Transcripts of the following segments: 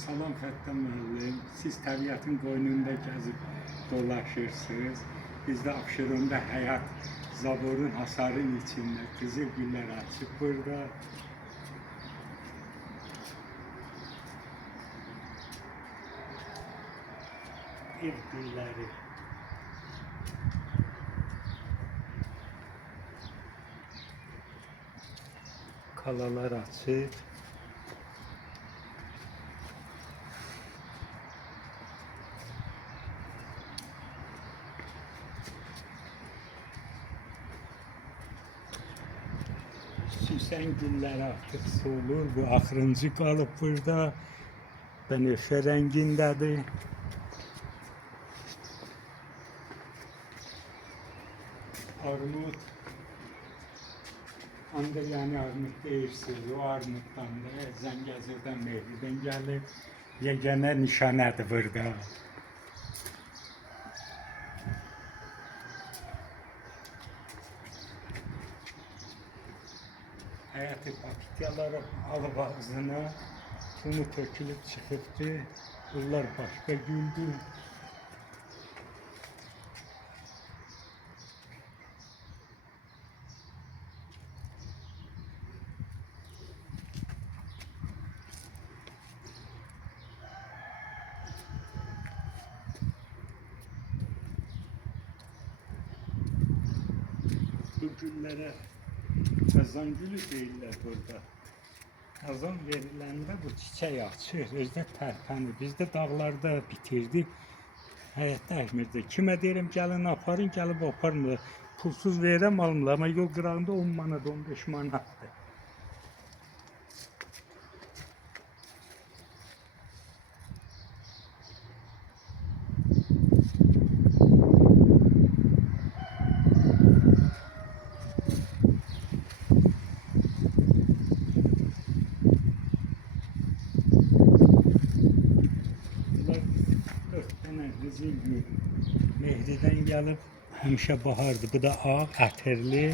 Salam Fətdə müəllim, siz təbiətin qoynunda gəzib dolaşırsınız. Biz də Abşeronda həyat zaborun hasarın içində qızıl güllər açıb burada. Ev gülləri. Kalalar açıb. Süsən güllər artıq solur. Bu axırıncı qalıb burada. Bənövşə rəngindədir. Armud. Ancaq yəni armud deyirsiniz. O armuddan da Zəngəzurdan Mehridən gəlib. Yeganə nişanədir burada. Həyat epapitiyaları alıb ağzına, tumu tökülüb çıxıbdır. Bunlar başqa güldür. Bu güllərə Xəzan gülü deyirlər burada. Xəzan veriləndə bu çiçək açır, özdə tərpənir. Bizdə dağlarda bitirdi, həyətdə əkmirdi. Kimə deyirəm gəlin aparın, gəlib aparmırlar. Pulsuz verirəm almırlar, amma yol qırağında 10 manat, 15 manatdır. Mehridən gəlib, həmişə bahardır. Bu da ağ, ətərli.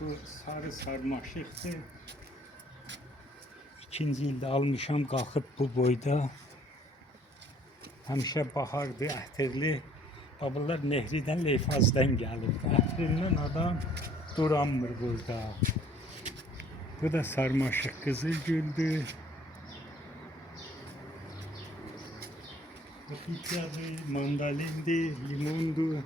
Bu sarı sarmaşıqdır. İkinci ildə almışam, qalxıb bu boyda. Həmişə bahardır, ətərli. Bunlar Mehridən, Leyfazdan gəlib. Ətrindən adam duranmır burada. Bu da sarmaşıq qızıl güldür. Papatyadır, mandalindir, limondur.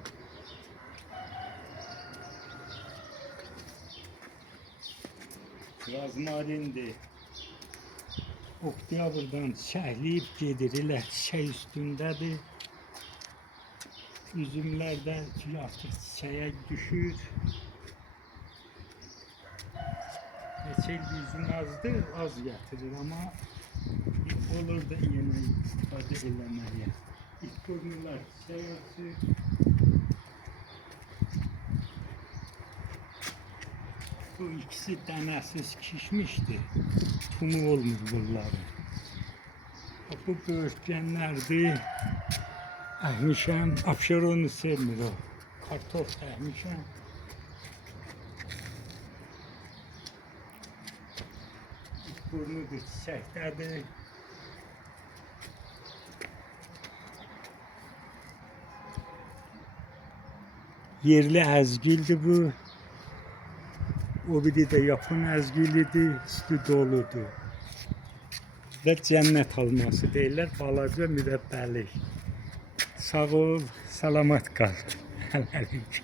Razmarindir. Oktyabrdan çiçəkləyib gedir, elə çiçək üstündədir. Üzümlərdən artıq çiçəyə düşür. Neçə il üzüm azdır, az gətirir, amma olur da yenə istifadə eləməyə. İlk görünürlər çiçək açır. Bu ikisi dənəsiz kişmişdir. Tumu olmur bunların. Bu böğürtgenlərdir. Əkmişəm. Abşeronu sevmir o. Kartof da əkmişəm. İlk burnudur, çiçəkdədir. Yerli əzgildir bu. O biri də yapın əzgilidir, üstü doludur. Və cənnət alması deyirlər, balaca mürəbbəlik. Sağ ol, salamat qal. Hələlik.